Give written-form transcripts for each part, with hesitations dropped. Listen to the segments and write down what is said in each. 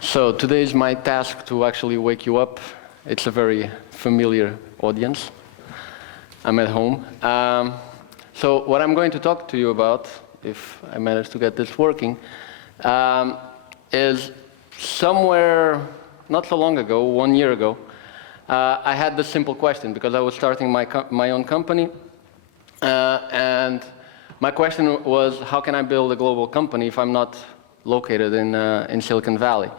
So today is my task to actually wake you up. It's a very familiar audience. I'm at home. So what I'm going to talk to you about, if I manage to get this working, is somewhere not so long ago, 1 year ago, I had this simple question because I was starting my own company, and my question was, how can I build a global company if I'm not located in Silicon Valley?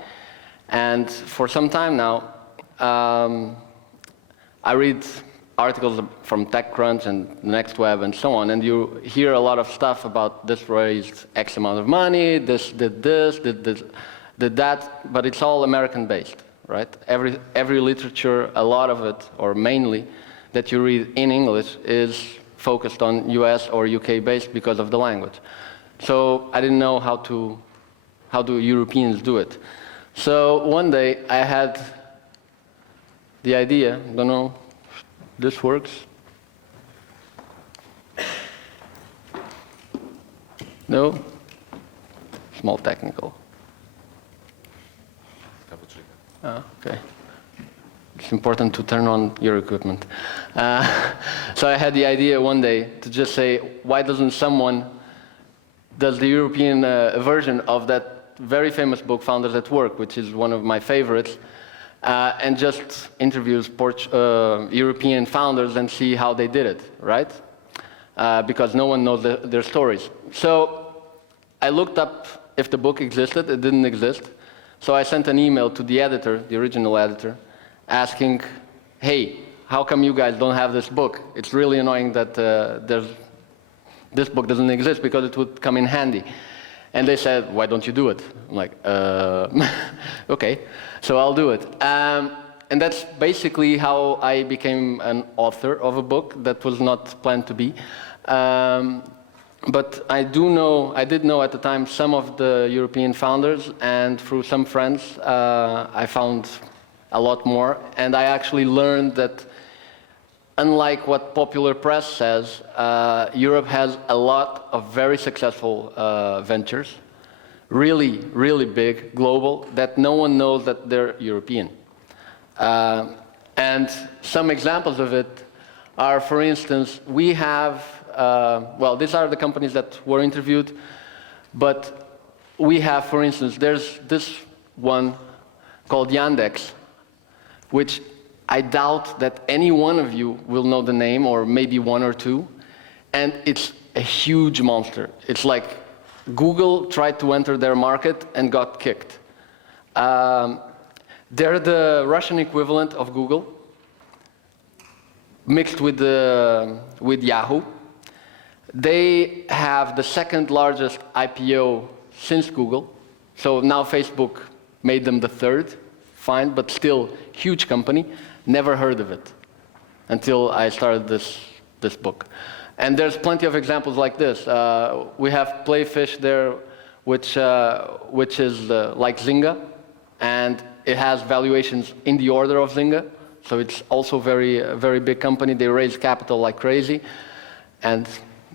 And for some time now, I read articles from TechCrunch and NextWeb and so on, and you hear a lot of stuff about this raised X amount of money, this, did that, but it's all American-based, right? Every literature, a lot of it, or mainly, that you read in English is focused on US or UK-based because of the language. So I didn't know how do Europeans do it. So one day I had the idea, I don't know if this works. No? Small technical. Okay. It's important to turn on your equipment. So I had the idea one day to just say, why doesn't someone does the European version of that very famous book, Founders at Work, which is one of my favorites, and just interviews European founders and see how they did it, right? Because no one knows their stories. So I looked up if the book existed. It didn't exist. So I sent an email to the editor, the original editor, asking, hey, how come you guys don't have this book? It's really annoying that this book doesn't exist because it would come in handy. And they said, why don't you do it? I'm like, okay, so I'll do it. And that's basically how I became an author of a book that was not planned to be. But I did know at the time some of the European founders, and through some friends, I found a lot more. And I actually learned that unlike what popular press says, Europe has a lot of very successful ventures, really, really big, global, that no one knows that they're European. And some examples of it are, for instance, we have, well, these are the companies that were interviewed, but we have, for instance, there's this one called Yandex, which I doubt that any one of you will know the name, or maybe one or two, and it's a huge monster. It's like Google tried to enter their market and got kicked. They're the Russian equivalent of Google, mixed with Yahoo. They have the second largest IPO since Google, so now Facebook made them the third, fine, but still huge company. Never heard of it until I started this book. And there's plenty of examples like this. We have Playfish there, which is like Zynga, and it has valuations in the order of Zynga. So it's also very big company. They raise capital like crazy, and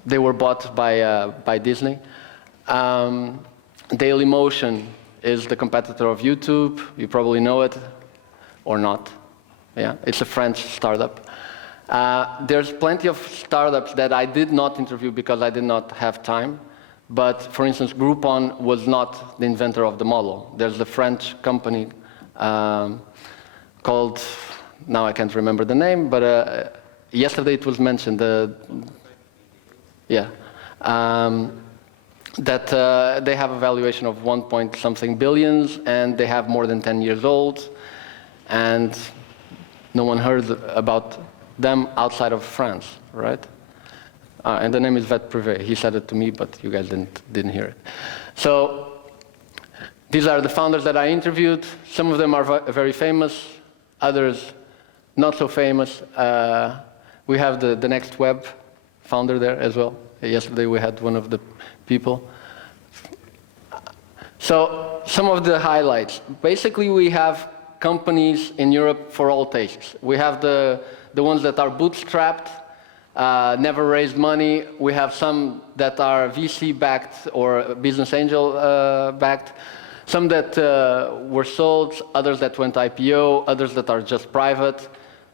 they were bought by Disney. Dailymotion is the competitor of YouTube. You probably know it, or not. Yeah, it's a French startup. There's plenty of startups that I did not interview because I did not have time. But for instance, Groupon was not the inventor of the model. There's a French company called, now I can't remember the name, but yesterday it was mentioned. That they have a valuation of 1 point something billions, and they have more than 10 years old, and no one heard about them outside of France, right? And the name is Vet Privé. He said it to me, but you guys didn't hear it. So these are the founders that I interviewed. Some of them are very famous, others not so famous. We have the NextWeb founder there as well. Yesterday we had one of the people. So some of the highlights. Basically we have companies in Europe for all tastes. We have the ones that are bootstrapped, never raised money. We have some that are VC-backed or business angel backed. Some that were sold, others that went IPO, others that are just private,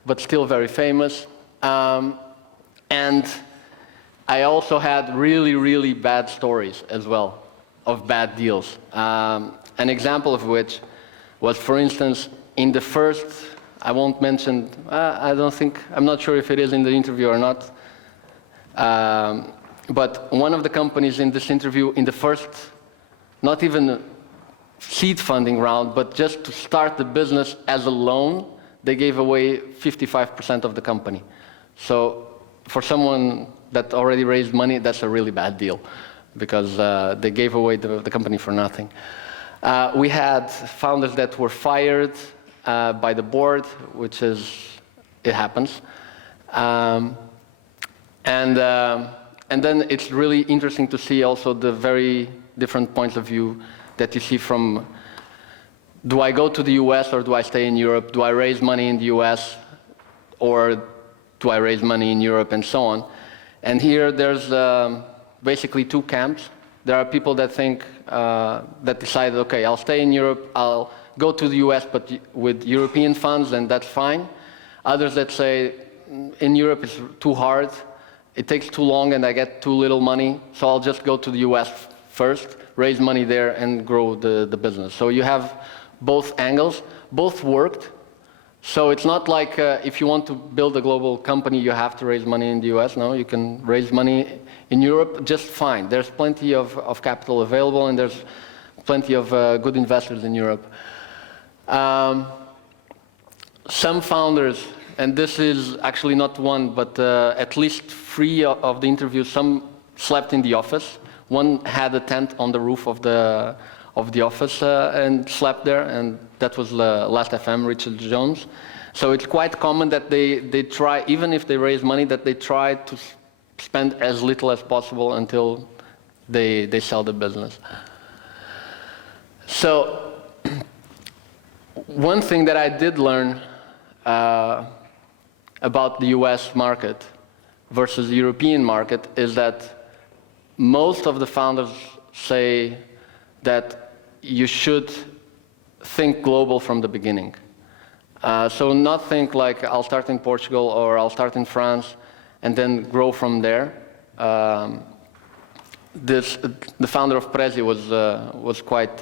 but still very famous. And I also had really, really bad stories as well of bad deals. An example of which was, for instance, in the first, I won't mention, I'm not sure if it is in the interview or not, but one of the companies in this interview, in the first, not even seed funding round, but just to start the business as a loan, they gave away 55% of the company. So for someone that already raised money, that's a really bad deal, because they gave away the company for nothing. We had founders that were fired by the board, which is, it happens. And then it's really interesting to see also the very different points of view that you see from, do I go to the US or do I stay in Europe? Do I raise money in the US or do I raise money in Europe, and so on? And here there's basically two camps. There are people that think, that decided, okay, I'll stay in Europe, I'll go to the US, but with European funds, and that's fine. Others that say, in Europe it's too hard, it takes too long, and I get too little money, so I'll just go to the US first, raise money there, and grow the business. So you have both angles. Both worked. So it's not like if you want to build a global company, you have to raise money in the US. No, you can raise money in Europe just fine. There's plenty of capital available, and there's plenty of good investors in Europe. Some founders, and this is actually not one, but at least 3 of the interviews, some slept in the office. One had a tent on the roof of the office and slept there, and that was Last FM, Richard Jones. So it's quite common that they try, even if they raise money, that they try to spend as little as possible until they sell the business. So one thing that I did learn about the US market versus the European market is that most of the founders say that you should think global from the beginning. So not think like, I'll start in Portugal or I'll start in France and then grow from there. The founder of Prezi was quite,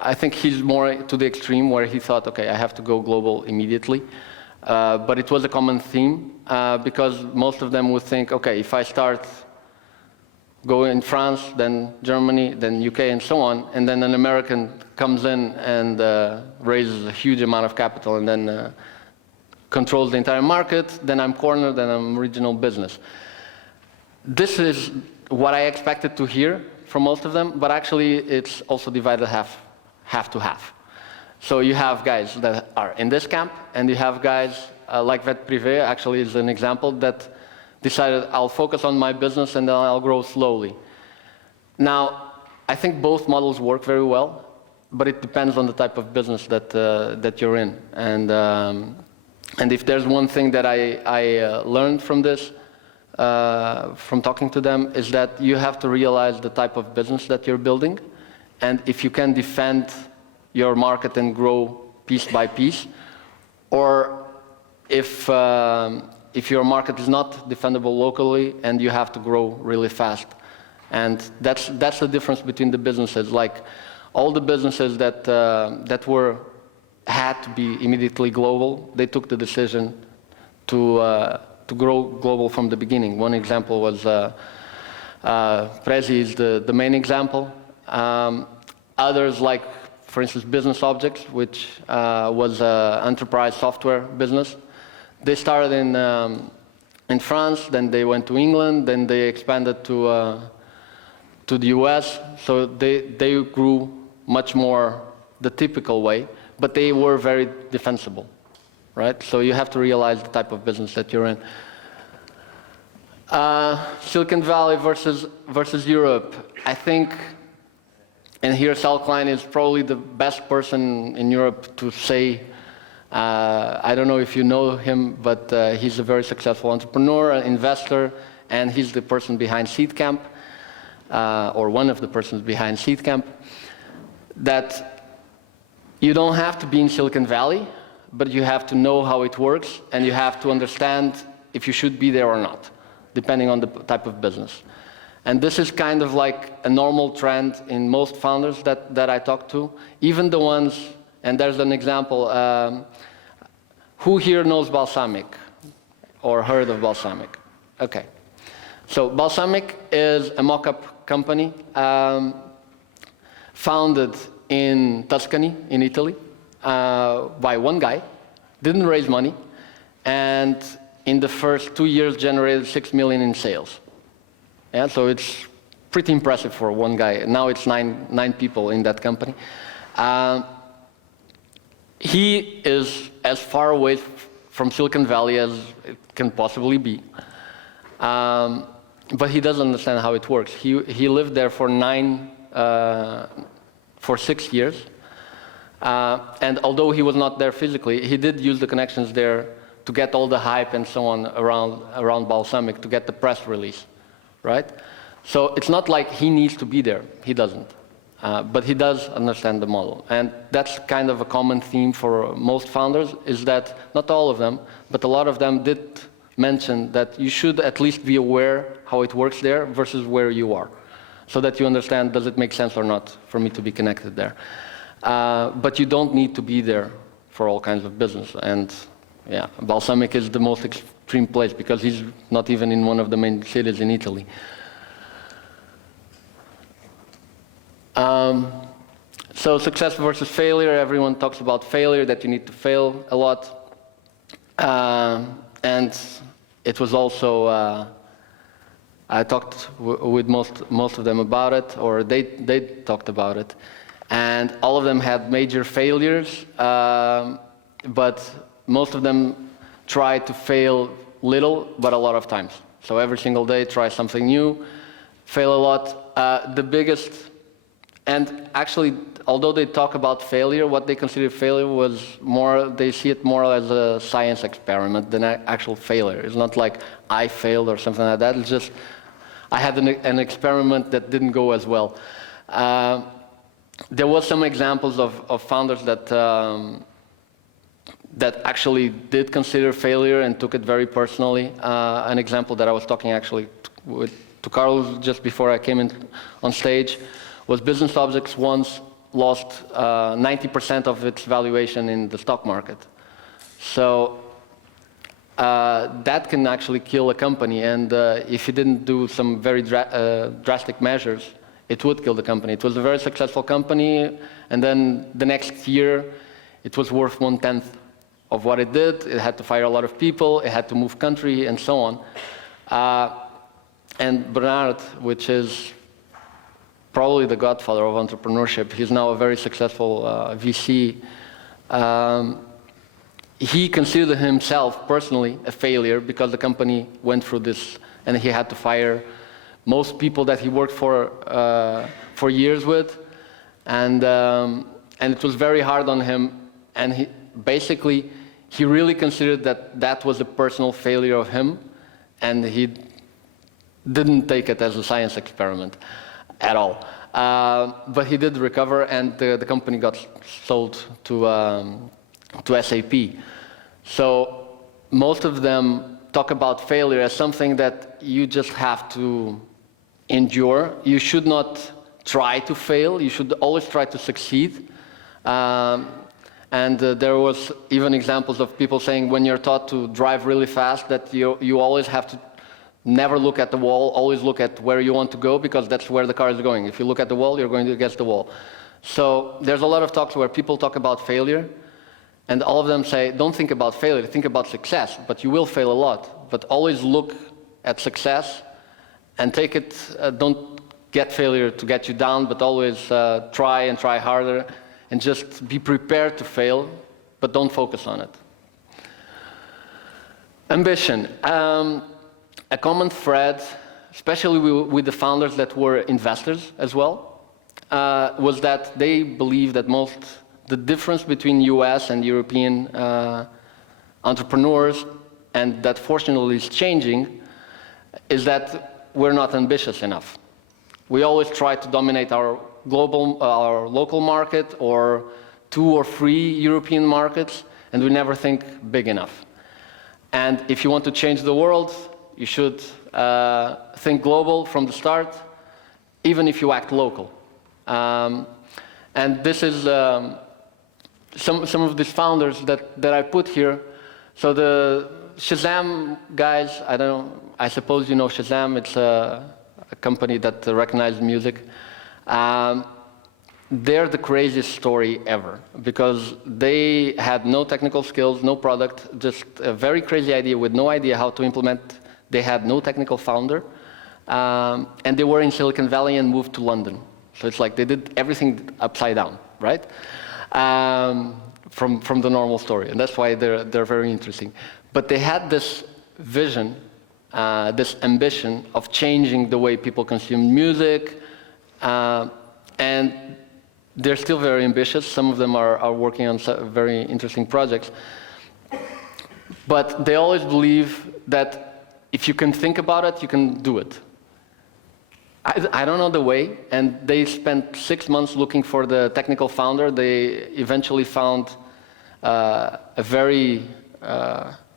I think he's more to the extreme where he thought, okay, I have to go global immediately. But it was a common theme because most of them would think, okay, if I start go in France, then Germany, then UK, and so on, and then an American comes in and raises a huge amount of capital and then controls the entire market, then I'm cornered, then I'm regional business. This is what I expected to hear from most of them, but actually it's also divided half to half. So you have guys that are in this camp, and you have guys like Vet Privé, actually is an example, that decided I'll focus on my business and then I'll grow slowly. Now, I think both models work very well, but it depends on the type of business that you're in. And if there's one thing that I learned from this, from talking to them, is that you have to realize the type of business that you're building, and if you can defend your market and grow piece by piece, or if your market is not defendable locally and you have to grow really fast. And that's the difference between the businesses. Like all the businesses that had to be immediately global, they took the decision to grow global from the beginning. One example was Prezi is the main example. Others, like for instance Business Objects, which was an enterprise software business. They started in France, then they went to England, then they expanded to the US. So they grew much more the typical way, but they were very defensible, right? So you have to realize the type of business that you're in. Silicon Valley versus Europe. I think, and here Sal Klein is probably the best person in Europe to say. I don't know if you know him, but he's a very successful entrepreneur, an investor, and he's the person behind Seed Camp, or one of the persons behind Seed Camp. that you don't have to be in Silicon Valley, but you have to know how it works, and you have to understand if you should be there or not, depending on the type of business. And this is kind of like a normal trend in most founders that I talk to, even the ones, and there's an example, who here knows Balsamic or heard of Balsamic? Okay. So Balsamic is a mock-up company founded in Tuscany, in Italy, by one guy, didn't raise money, and in the first 2 years generated 6 million in sales. Yeah, so it's pretty impressive for one guy. Now it's nine people in that company. He is as far away from Silicon Valley as it can possibly be. But he doesn't understand how it works. He lived there for 6 years. And although he was not there physically, he did use the connections there to get all the hype and so on around Balsamic, to get the press release, right? So it's not like he needs to be there. He doesn't. But he does understand the model. And that's kind of a common theme for most founders, is that not all of them, but a lot of them did mention that you should at least be aware how it works there versus where you are, so that you understand, does it make sense or not for me to be connected there. But you don't need to be there for all kinds of business. And yeah, Balsamic is the most extreme place because he's not even in one of the main cities in Italy. So success versus failure, everyone talks about failure, that you need to fail a lot. And it was also, I talked with most of them about it, or they talked about it. And all of them had major failures, but most of them tried to fail little, but a lot of times. So every single day, try something new, fail a lot. The biggest, and actually, although they talk about failure, what they consider failure was more, they see it more as a science experiment than actual failure. It's not like I failed or something like that. It's just, I had an experiment that didn't go as well. There was some examples of founders that actually did consider failure and took it very personally. An example that I was talking actually to Carlos just before I came in on stage was Business Objects once lost 90% of its valuation in the stock market. So that can actually kill a company, and if you didn't do some very drastic measures, it would kill the company. It was a very successful company, and then the next year, it was worth 1/10 of what it did. It had to fire a lot of people, it had to move country, and so on. And Bernard, which is probably the godfather of entrepreneurship, he's now a very successful VC. He considered himself personally a failure because the company went through this, and he had to fire most people that he worked for years with, and it was very hard on him. And he really considered that was a personal failure of him, and he didn't take it as a science experiment at all. But he did recover, and the company got sold to SAP. So most of them talk about failure as something that you just have to endure. You should not try to fail. You should always try to succeed. And there was even examples of people saying when you're taught to drive really fast that you always have to never look at the wall, always look at where you want to go, because that's where the car is going. If you look at the wall, you're going against the wall. So there's a lot of talks where people talk about failure, and all of them say, don't think about failure, think about success, but you will fail a lot. But always look at success and take it, don't get failure to get you down, but always try and try harder, and just be prepared to fail, but don't focus on it. Ambition. A common thread, especially with the founders that were investors as well, was that they believe that the difference between US and European entrepreneurs, and that fortunately is changing, is that we're not ambitious enough. We always try to dominate our global, our local market, or 2 or 3 European markets, and we never think big enough. And if you want to change the world, you should think global from the start, even if you act local. And this is some of these founders that I put here. So the Shazam guys, I suppose you know Shazam. It's a company that recognizes music. They're the craziest story ever, because they had no technical skills, no product, just a very crazy idea with no idea how to implement. They had no technical founder, and they were in Silicon Valley and moved to London. So it's like they did everything upside down, right? From the normal story, and that's why they're very interesting. But they had this vision, this ambition of changing the way people consume music, and they're still very ambitious. Some of them are working on very interesting projects. But they always believe that if you can think about it, you can do it. I don't know the way, and they spent 6 months looking for the technical founder. They eventually found a very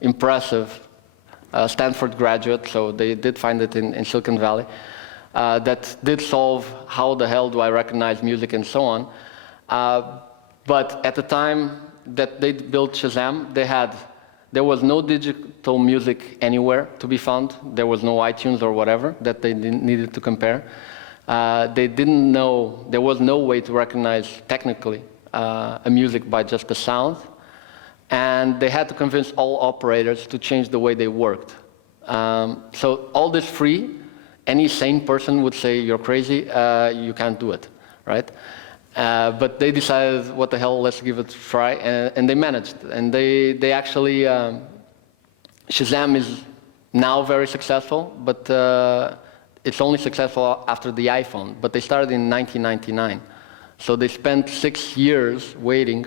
impressive Stanford graduate, so they did find it in Silicon Valley, that did solve how the hell do I recognize music and so on. But at the time that they built Shazam, there was no digital music anywhere to be found. There was no iTunes or whatever that they needed to compare. They didn't know, there was no way to recognize technically a music by just the sound. And they had to convince all operators to change the way they worked. So all this free, any sane person would say, you're crazy, you can't do it, right? But they decided, what the hell, let's give it a try, and they managed. And they actually, Shazam is now very successful, but it's only successful after the iPhone. But they started in 1999. So they spent 6 years waiting,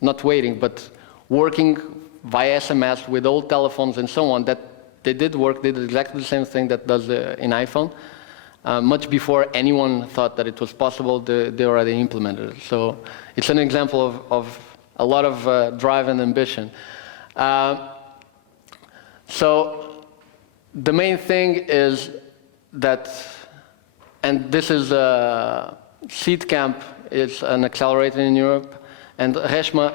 not waiting, but working via SMS with old telephones and so on, that they did exactly the same thing that does in iPhone. Much before anyone thought that it was possible, they already implemented it. So it's an example of a lot of drive and ambition. So the main thing is that, and this is Seed Camp, is an accelerator in Europe, and Reshma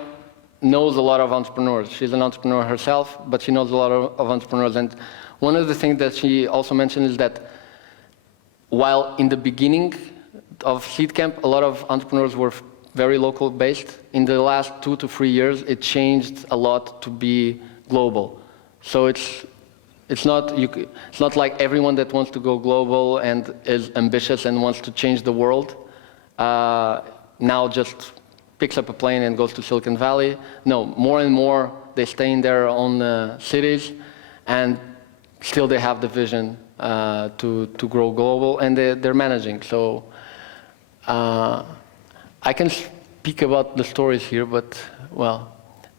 knows a lot of entrepreneurs. She's an entrepreneur herself, but she knows a lot of entrepreneurs. And one of the things that she also mentioned is that while in the beginning of Seed Camp, a lot of entrepreneurs were very local based, in the last 2 to 3 years, it changed a lot to be global. So it's not like everyone that wants to go global and is ambitious and wants to change the world now just picks up a plane and goes to Silicon Valley. No, more and more they stay in their own cities, and still they have the vision to grow global, and they're managing. So I can speak about the stories here, but well,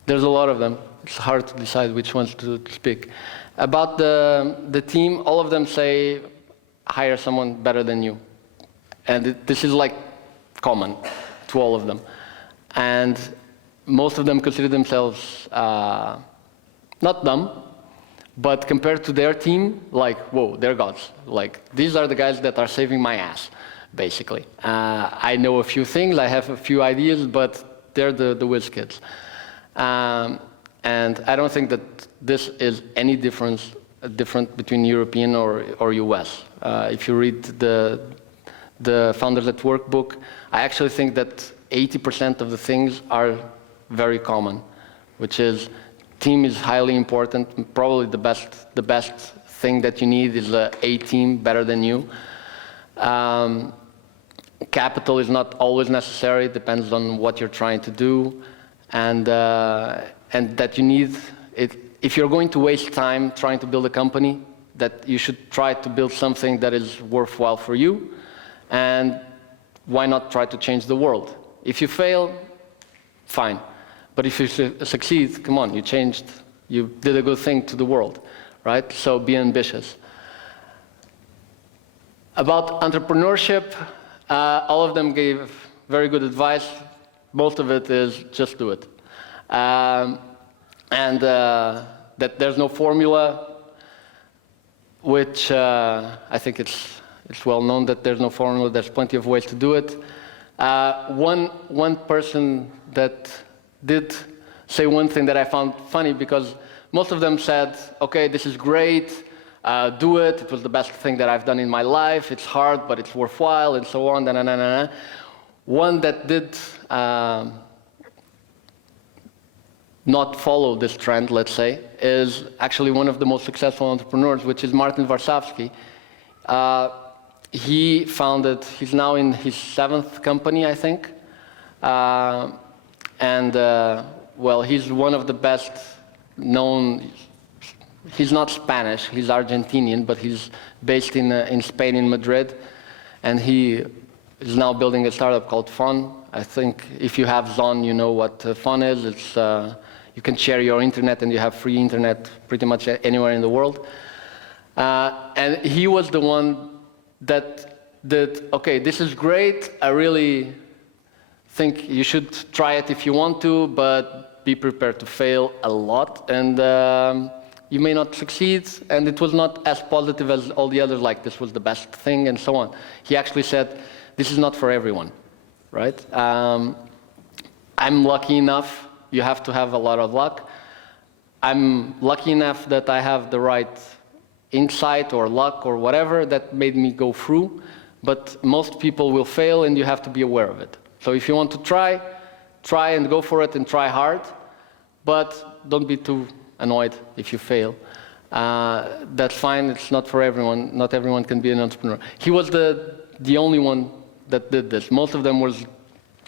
there's a lot of them. It's hard to decide which ones to speak. About the team, all of them say, hire someone better than you. And this is like common to all of them. And most of them consider themselves not dumb, but compared to their team, like, whoa, they're gods. Like, these are the guys that are saving my ass, basically. I know a few things, I have a few ideas, but they're the whiz kids. And I don't think that this is any different between European or US. If you read the Founders at Work book, I actually think that 80% of the things are very common, which is team is highly important. Probably the best thing that you need is a team better than you. Capital is not always necessary. It depends on what you're trying to do, and that you need it. If you're going to waste time trying to build a company, that you should try to build something that is worthwhile for you, and why not try to change the world? If you fail, fine. But if you succeed, come on, you did a good thing to the world, right? So be ambitious. About entrepreneurship, All of them gave very good advice. Most of it is just do it. That there's no formula, which I think it's well known that there's no formula. There's plenty of ways to do it. One person that did say one thing that I found funny, because most of them said, okay, this is great, do it, it was the best thing that I've done in my life, it's hard, but it's worthwhile, and so on, One that did not follow this trend, let's say, is actually one of the most successful entrepreneurs, which is Martin Varsavsky. He founded, he's now in his 7th company, I think. Well, he's one of the best known, he's not Spanish, he's Argentinian, but he's based in Spain, in Madrid. And he is now building a startup called Fun. I think if you have Zon, you know what Fun is. It's, you can share your internet and you have free internet pretty much anywhere in the world. And he was the one that did, okay, this is great, I really think you should try it if you want to, but be prepared to fail a lot, and you may not succeed, and it was not as positive as all the others, like this was the best thing, and so on. He actually said, this is not for everyone, right? I'm lucky enough, you have to have a lot of luck. I'm lucky enough that I have the right insight or luck or whatever that made me go through, but most people will fail and you have to be aware of it. So if you want to try and go for it and try hard, but don't be too annoyed if you fail. That's fine, it's not for everyone. Not everyone can be an entrepreneur. He was the only one that did this. Most of them was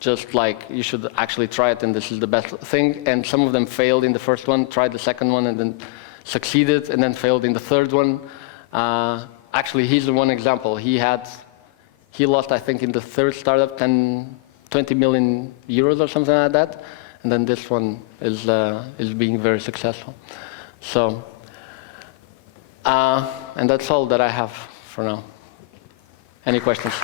just like, you should actually try it and this is the best thing. And some of them failed in the first one, tried the second one and then succeeded, and then failed in the third one. Actually, he's the one example. He lost, I think, in the third startup, 20 million euros or something like that. And then this one is being very successful. So, and that's all that I have for now. Any questions?